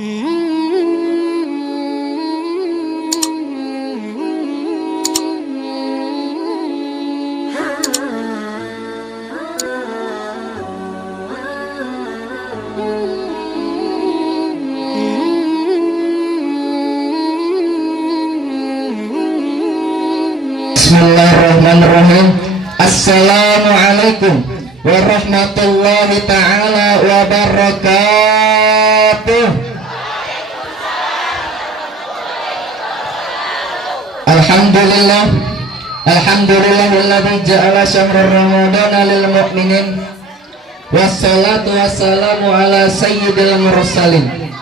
Bismillahirrahmanirrahim. Assalamualaikum warahmatullahi ta'ala wabarakatuh. Alhamdulillah, alhamdulillahilladzi ja'ala syahrul ramadana lil mu'minin. Wassalatu wassalamu ala sayyidil mursalin.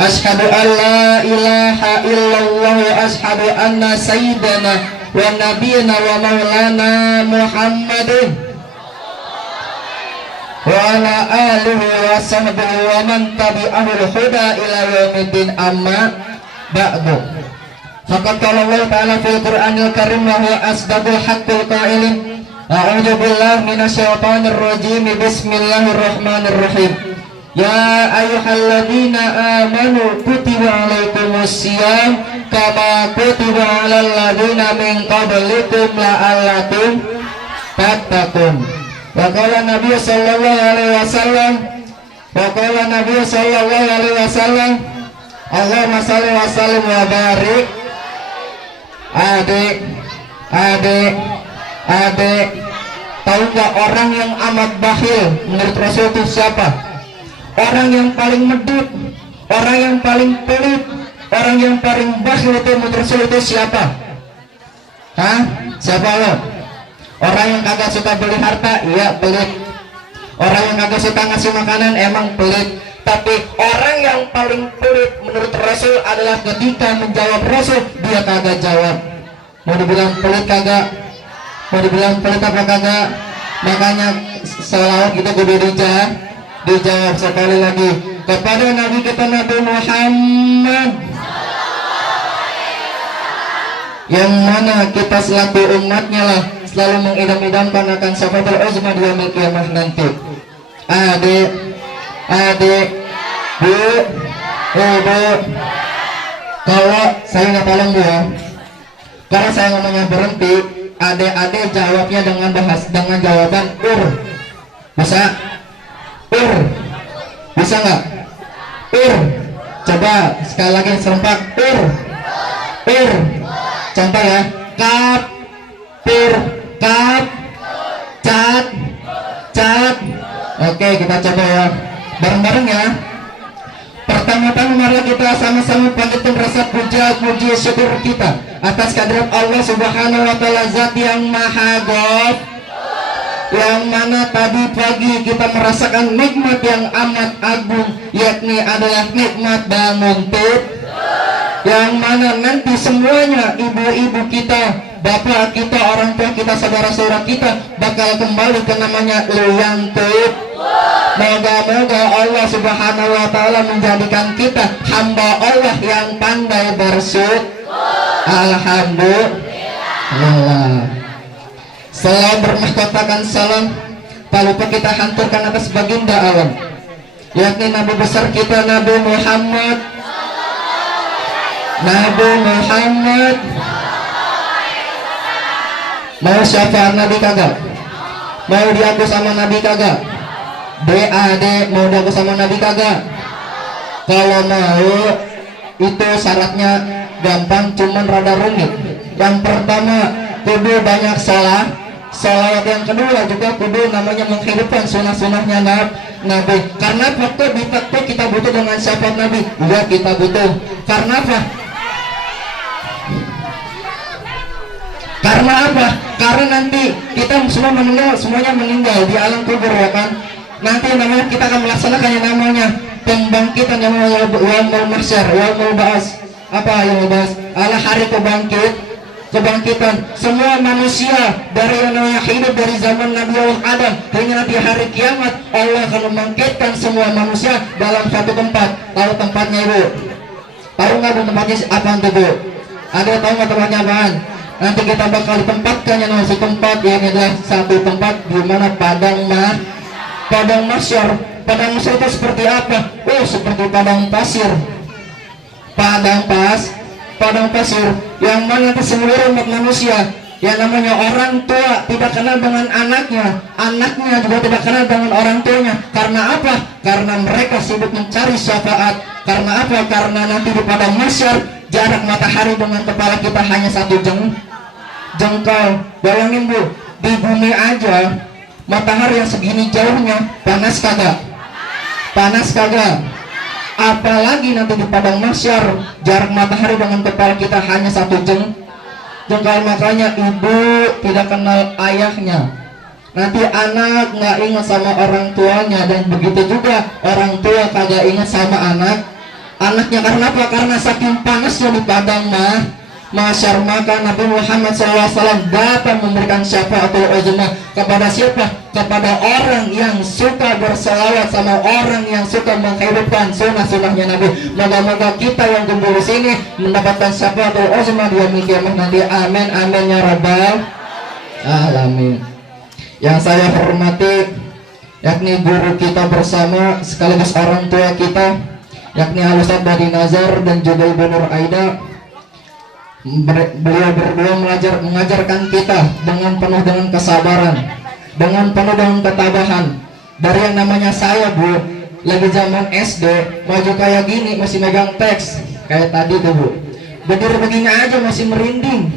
Ashhadu an la ilaha illallah wa ashhadu anna sayyidana wa nabiyana wa maulana Muhammadin wa ala alihi wa sahbihi wa man tabi'ahul huda ila yaumiddin, amma ba'du. Faqad qala Allah ta'ala fil Qur'anil Karim wa huwa asdaqul haqqil qailin. A'udzu billahi minasyaitonir rajim. Bismillahirrahmanirrahim. Ya ayyuhalladzina amanu kutiba alaikumus syiyam kama kutiba alal ladzina min qablikum la'allakum tattaqun. Wa qala Nabi sallallahu alaihi wasallam Allahumma shalli wa sallim wa barik. Adik, tahu nggak orang yang amat bakhil menurut Rasul itu siapa? Orang yang paling medit, orang yang paling pelit, orang yang paling bakhil itu menurut Rasul itu siapa? Hah? Siapa lo? Orang yang kagak suka beli harta, iya pelit. Orang yang kagak suka ngasih makanan, emang pelit. Tapi orang yang paling pelit menurut Rasul adalah ketika menjawab Rasul, dia kagak jawab. Mau dibilang pelit kagak? Mau dibilang pelit apa kagak? Makanya salawat kita kudu dijawab sekali lagi kepada Nabi kita Nabi Muhammad, yang mana kita selaku umatnya lah selalu mengidam-idamkan akan syafaatul uzma di yaumil qiyamah nanti. Adik, bu, kalau saya nggak tolong bu ya, karena saya ngomongnya berhenti, adik jawabnya dengan jawaban bisa nggak? Coba sekali lagi serempak contoh ya, kap, cat. Oke, kita coba ya bareng-bareng ya. Pertama-tama mari kita sama-sama panjatkan rasa puji syukur kita atas kehadirat Allah Subhanahu wa Ta'ala, Zat yang Maha Ghaib, yang mana tadi pagi kita merasakan nikmat yang amat agung, yakni adalah nikmat bangun tidur, yang mana nanti semuanya ibu-ibu kita, bapak kita, orang tua kita, saudara-saudara kita bakal kembali ke namanya liang tidur. Moga-moga Allah Subhanahu wa Ta'ala menjadikan kita hamba Allah yang pandai bersyukur. Alhamdulillah. Selalu bermahkotakan salam, tak lupa kita hanturkan atas baginda alam, yakni Nabi besar kita Nabi Muhammad. Mau syafaat Nabi kagak? Mau diaku sama Nabi kagak? Mau diaku sama Nabi kagak? Kalau mau, itu syaratnya gampang, cuman rada rumit. Yang pertama, kudu banyak salawat. Yang kedua juga kudu namanya menghidupkan sunnah-sunnahnya Nabi. Karena waktu kita butuh dengan syafaat Nabi. Ya kita butuh. Karena apa? Karena nanti kita semuanya meninggal di alam kubur ya kan. Nanti namanya kita akan melaksanakan yang namanya pembangkitan, yang namanya yaumul mahsyar, yaumul ba'ats. Apa yaumul ba'ats? Adalah hari kebangkitan semua manusia dari yang namanya hidup dari zaman Nabi Adam hingga nanti hari kiamat. Allah akan membangkitkan semua manusia dalam satu tempat. Tahu tempatnya ibu? Tahu nggak tempatnya apa itu bu? Ada tahu nggak tempatnya apaan? Nanti kita bakal tempatkan yang namanya tempat yang adalah satu tempat di mana padang mahsyar. Padang masyar itu seperti apa? Oh, seperti padang pasir. Padang pasir yang mana seluruh umat manusia yang namanya orang tua tidak kenal dengan anaknya, anaknya juga tidak kenal dengan orang tuanya. Karena apa? Karena mereka sibuk mencari syafaat. Karena apa? Karena nanti di padang masyar jarak matahari dengan kepala kita hanya 1 jengkal. Bayangin Bu, di bumi aja matahari yang segini jauhnya panas kagak? Panas kagak? Apalagi nanti di padang masyar jarak matahari dengan kepala kita hanya 1 jengkal. Makanya ibu tidak kenal ayahnya, nanti anak nggak ingat sama orang tuanya, dan begitu juga orang tua kagak ingat sama anaknya. Karena apa? Karena saking panasnya di padang masyar. Maka Nabi Muhammad SAW datang memberikan syafaatul uzma kepada siapa? Kepada orang yang suka berselawat, sama orang yang suka menghidupkan sunnah-sunnahnya Nabi. Moga-moga kita yang kumpul di sini mendapatkan syafaatul uzma di yaumil qiyamah nanti. Amin amin ya rabbal alamin. Yang saya hormati yakni guru kita bersama sekaligus orang tua kita, yakni Al-Ustaz Badi Nazar dan juga Ibu Nur Aida. Beliau berdua mengajarkan kita dengan penuh dengan kesabaran, dengan penuh dengan ketabahan. Dari yang namanya saya Bu, lagi zaman SD, maju kayak gini masih megang teks kayak tadi tuh Bu, berdiri begini aja masih merinding.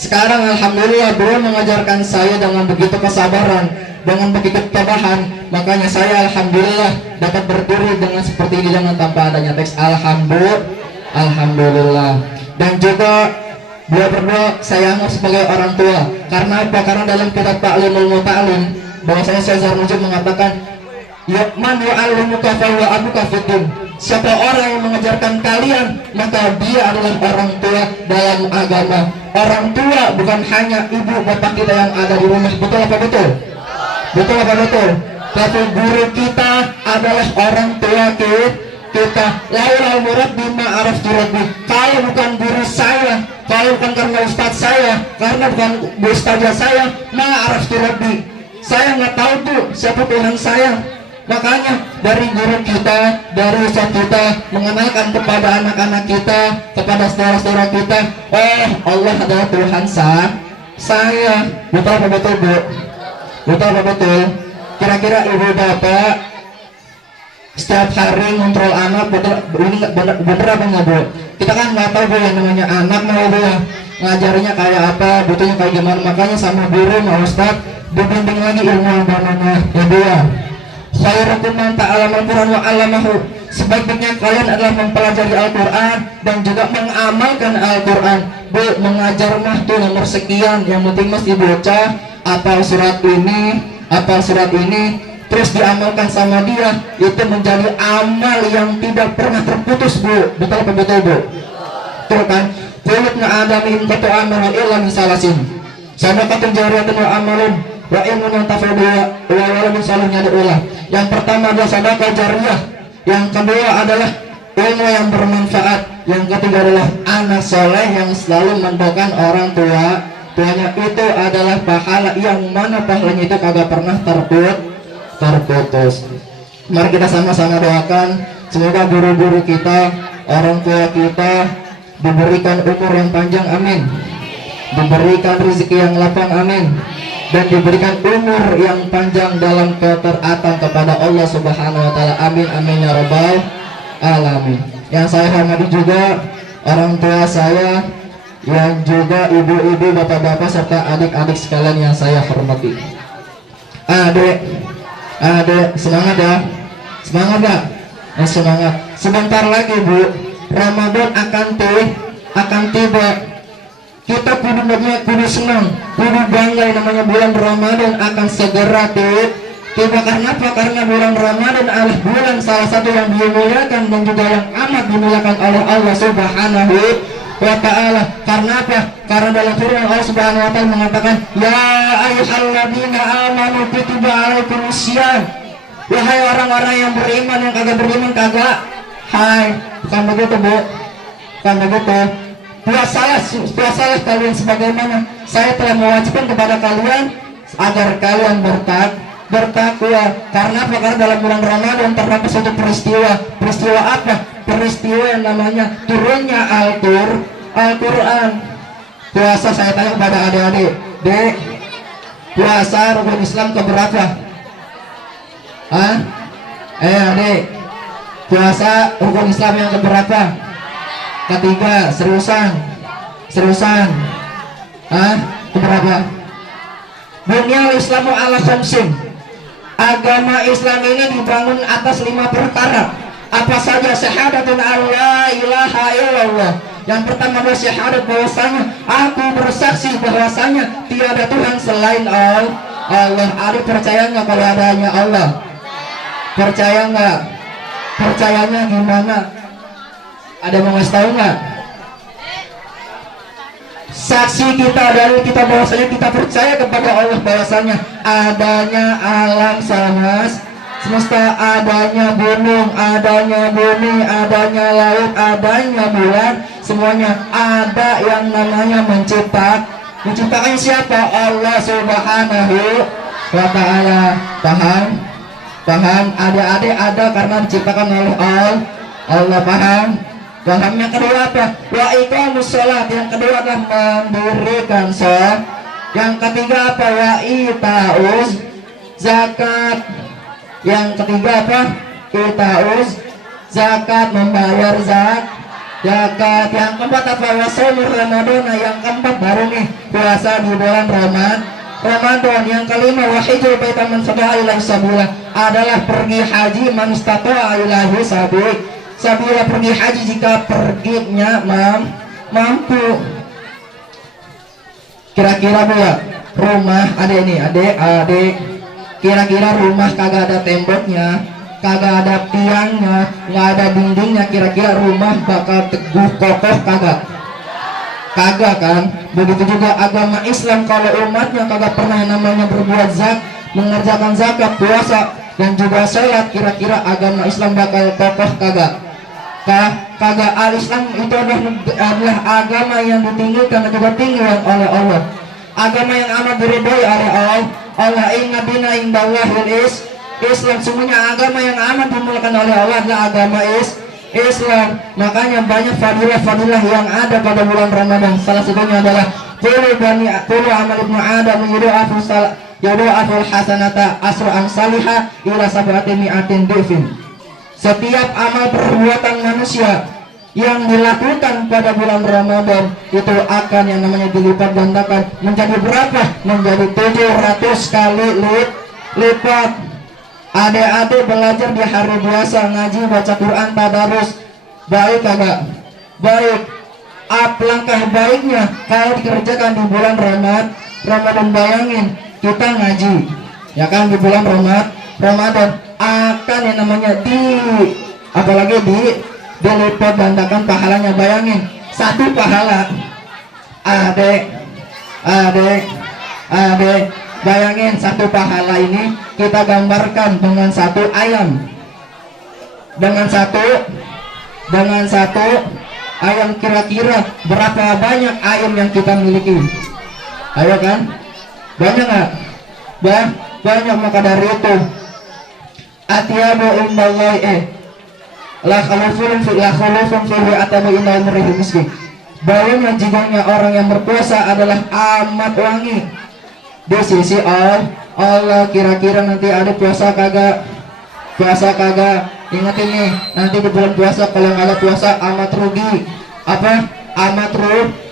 Sekarang alhamdulillah beliau mengajarkan saya dengan begitu kesabaran, dengan begitu ketabahan. Makanya saya alhamdulillah dapat berdiri dengan seperti ini dengan tanpa adanya teks. Alhamdulillah. Dan juga beliau berdua saya anggap sebagai orang tua. Karena apa? Karena dalam kitab Ta'limul Muta'alim bahwasanya Syekh Zarnujub mengatakan, "Man yu'allimuka fa huwa abuka fiddin." Siapa orang yang mengajarkan kalian, maka dia adalah orang tua dalam agama. Orang tua bukan hanya ibu bapak kita yang ada di rumah. Betul apa betul? Betul apa betul? Tapi guru kita adalah orang tua kita. Laulal murabbi ma araftu rabbi. Kalau bukan guru saya, kalau bukan karena ustadz saya, karena bukan ustazah saya, ma araftu rabbi, saya nggak tahu tuh siapa Tuhan saya. Makanya dari guru kita, dari ustadz kita mengenalkan kepada anak-anak kita, kepada saudara-saudara kita, oh Allah adalah Tuhan saya. Betul apa betul Bu? Betul apa betul? Kira-kira ibu bapak setiap hari ngontrol anak ini bener apa nggak Bu? Kita kan nggak tahu Bu yang namanya anak mau Bu ya ngajarinya kayak apa, butuhnya kayak gimana. Makanya sama guru sama ustadz dibimbing lagi ilmu agamanya ya Bu ya. Khairukum man ta'allama al-Qur'an wa 'allamahu. Sebaik-baiknya kalian adalah mempelajari Al-Qur'an dan juga mengamalkan Al-Qur'an. Bu, mengajar mah tuh nomor sekian, yang penting mesti bocah apal surat ini terus diamalkan sama dia, itu menjadi amal yang tidak pernah terputus Bu. Betul apa betul Bu? Betul kan? Kulubna adamin katu amal illa misalasin sadaqatun jariyatun wa amalun wa ilmun yantafa'u wa waladun salihun yad'ulah. Yang pertama adalah sedekah jariyah, yang kedua adalah ilmu yang bermanfaat, yang ketiga adalah anak soleh yang selalu mendoakan orang tuanya. Itu adalah pahala yang mana pahalanya itu kagak pernah terputus. Mari kita sama-sama doakan semoga guru-guru kita, orang tua kita diberikan umur yang panjang, amin, diberikan rezeki yang lapang, amin, dan diberikan umur yang panjang dalam ketaatan kepada Allah Subhanahu wa taala, amin amin ya rabbal alamin. Yang saya hormati juga orang tua saya, yang juga ibu-ibu, bapak-bapak serta adik-adik sekalian yang saya hormati. Adek, semangat ya, semangat ya, semangat. Sebentar lagi Bu, Ramadan akan tiba. Kita kudu senang, kudu bangga, namanya bulan Ramadan akan segera tiba. Karena apa? Karena bulan Ramadan adalah bulan salah satu yang dimuliakan dan juga yang amat dimuliakan oleh Allah Subhanahu wa ta'ala. Karena apa? Karena dalam firman Allah Subhanahu wa ta'ala mengatakan, ya ayyuhalladzina amanu kutiba alaikumusiyam. Wahai orang-orang yang beriman, yang kagak beriman kagak. Hai, bukan begitu Bu, bukan begitu. Puasalah kalian sebagaimana saya telah mewajibkan kepada kalian agar kalian bertakwa. Karena apa? Karena dalam bulan Ramadan terdapat suatu peristiwa apa? Peristiwa yang namanya turunnya Al-Quran. Puasa, saya tanya kepada adik-adik, Dek, puasa rukun Islam keberapa? Hah? Adik, puasa rukun Islam yang keberapa? Ketiga. Seriusan. Hah? Keberapa? Bunyal Islamu ala khamsin. Agama Islam ini dibangun atas 5 perkara. Apa saja? Syahadatun alla ilaha illallah. Yang pertama adalah syahadat bahwasanya aku bersaksi bahwasanya tiada Tuhan selain Allah. Adik percaya nggak kalau adanya Allah? Percaya nggak? Percayanya gimana? Ada mau ngasih tahu nggak? Saksi kita dari kita bahwasanya kita percaya kepada Allah bahwasanya adanya alam semesta, adanya gunung, adanya bumi, adanya laut, adanya bulan, semuanya ada yang namanya menciptakan siapa? Allah Subhanahu wa ta'ala. Paham? Adik-adik ada karena diciptakan oleh Allah. Paham? Yang kedua apa? Wa iqamus shalah. Yang kedua adalah mendirikan shalat. Yang ketiga apa? Wa itauz zakat. Yang ketiga apa? Itauz zakat, membayar zakat. Yang keempat apa? Wa shaumur Ramadan. Yang keempat baru nih puasa di bulan Ramadan. Yang kelima wa hijjul baita man istata'a ilaihi sabila, adalah pergi haji man istata'a ilaihi sabila, pergi haji jika perginya mampu. Kira-kira Bu ya, rumah adik, kira-kira rumah kagak ada temboknya, kagak ada tiangnya, nggak ada dindingnya, kira-kira rumah bakal teguh kokoh kagak kan? Begitu juga agama Islam, kalau umatnya kagak pernah yang namanya berbuat mengerjakan zakat, puasa dan juga sholat, kira-kira agama Islam bakal kokoh kagak? Al-Islam itu adalah agama yang ditinggikan dan juga tinggi oleh Allah, agama yang amat diridhoi oleh Allah. Inna dina indallahil Islam, semuanya agama yang amat dimulakan oleh Allah adalah agama Islam. Makanya banyak fadilah yang ada pada bulan Ramadan. Salah satunya adalah Tulu amal ibnu Adam yudu'aful hasanata asra'an salihah ila sab'ati mi'atin difin. Setiap amal perbuatan manusia yang dilakukan pada bulan Ramadan itu akan yang namanya dilipat gandakan menjadi berapa? Menjadi 700 kali lipat. Adik-adik belajar di hari biasa, ngaji, baca Quran, tadarus, baik kagak? Baik. Langkah baiknya kalau dikerjakan di bulan Ramadan. Bayangin kita ngaji, ya kan, di bulan Ramadan akan yang namanya apalagi dilipat gandakan pahalanya. Bayangin satu pahala, adik, bayangin satu pahala ini kita gambarkan dengan satu ayam, dengan satu ayam, kira-kira berapa banyak ayam yang kita miliki? Ayo kan, banyak nggak? Banyak. Maka dari itu atyabu indallahi la khalufun fihi atabu indal murihil miskin. Baunya jiganya orang yang berpuasa adalah amat wangi di sisi Allah. Kira-kira nanti ada puasa kagak? Ingat ini, nanti di bulan puasa kalau nggak ada puasa amat rugi. Apa? Amat rugi.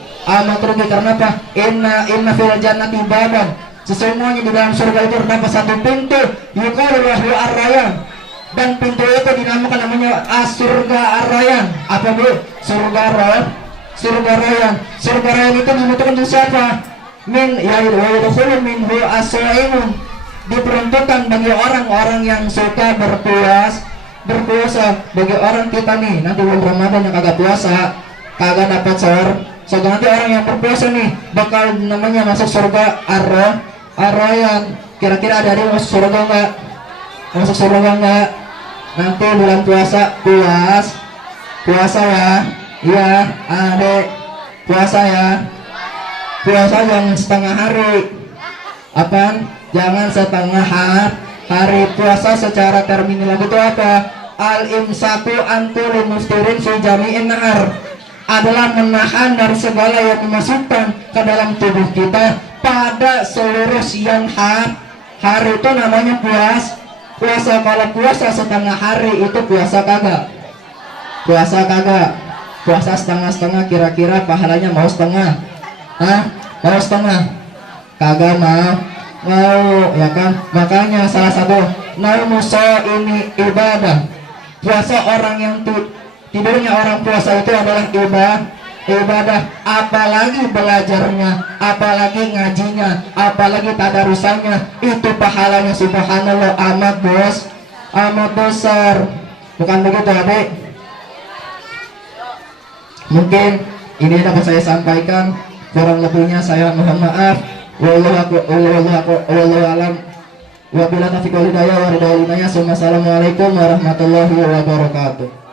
Karena apa? Inna fil jannati baban, sesungguhnya di dalam surga itu terdapat satu pintu, yuqalu lahu ar-rayyan, dan pintu itu dinamakan namanya surga ar-rayyan. Apa Bu? Surga Rayyan. Surga Rayyan itu dibutuhkan untuk siapa? Yadkhulu minhu as-shaimun, diperuntukkan bagi orang-orang yang suka berpuasa. Bagi orang kita nih nanti bulan Ramadan yang kagak puasa, kagak dapat surga, nanti orang yang berpuasa nih bakal namanya masuk surga ar-rayyan. Kira-kira ada yang masuk surga nggak? Nanti bulan puasa ya. Iya, adek, puasa ya. Puasa yang setengah hari. Apaan? Jangan setengah hari. Puasa secara terminologi itu apa? Al-imsaku antul muftirin fi jami'in nahar, adalah menahan dari segala yang memasukkan ke dalam tubuh kita pada seluruh siang hari. Itu namanya puasa. Kalau puasa setengah hari itu puasa kagak? Puasa kagak? Puasa setengah-setengah kira-kira pahalanya mau setengah? Mau setengah? Kagak mau ya kan? Makanya salah satu naumuso ini ibadah. Puasa orang yang tidurnya orang puasa itu adalah ibadah, apalagi belajarnya, apalagi ngajinya, apalagi tadarusannya, itu pahalanya subhanallah amat besar. Bukan begitu adik? Mungkin ini dapat saya sampaikan, kurang lebihnya saya mohon maaf. Wallahu alam. Wabillahi taufiq wal hidayah. Assalamualaikum warahmatullahi wabarakatuh.